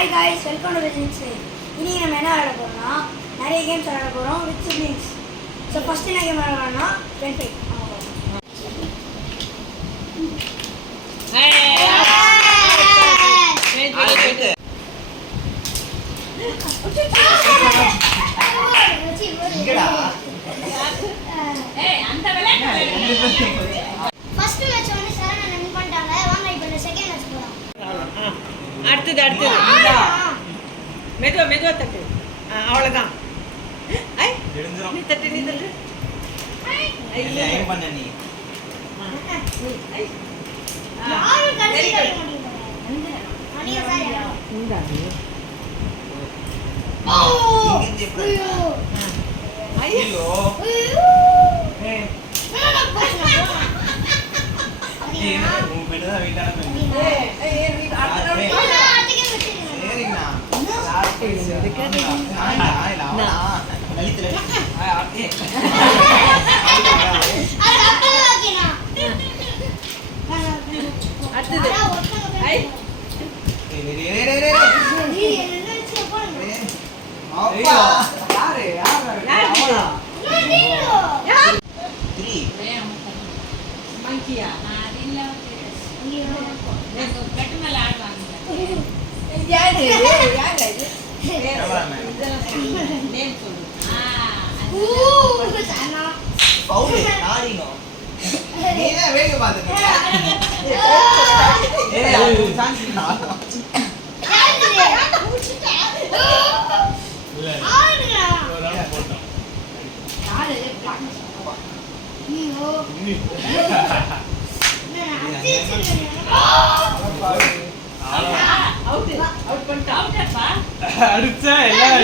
Hi guys, welcome to Visions Day. Today we are going to play games with siblings. So first game is Pen Fight. First match வந்து சரண win பண்ணிட்டாங்க. வாங்க இப்போ second match போலாம். அடுத்து மெதுவா தட்டு. அவ்வளவுதான். ஐ நீ தட்டு. ஐ ஏன் பண்ண நீ? யாரும் கடைசி வர முடியல. அனியா சாரியா? ஐயோ ஏய் உன் பெண்ணா வீட்டான பெண்ணு சரிங்கண்ணா அடிச்சா எல்லாம்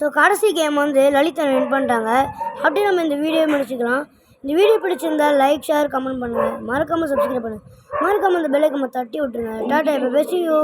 ஸோ கடைசி கேம் வந்து லலிதா வின் பண்ணிட்டாங்க. அப்படியே நம்ம இந்த வீடியோ முடிச்சுக்கலாம். இந்த வீடியோ பிடிச்சிருந்தா லைக் ஷேர் கமெண்ட் பண்ணுங்கள். மறக்காமல் சப்ஸ்கிரைப் பண்ணுங்கள். மறக்காமல் இந்த பெல் ஐக்கனை தட்டி விட்டுருங்க. டாடா, இப்போ பேசியோ.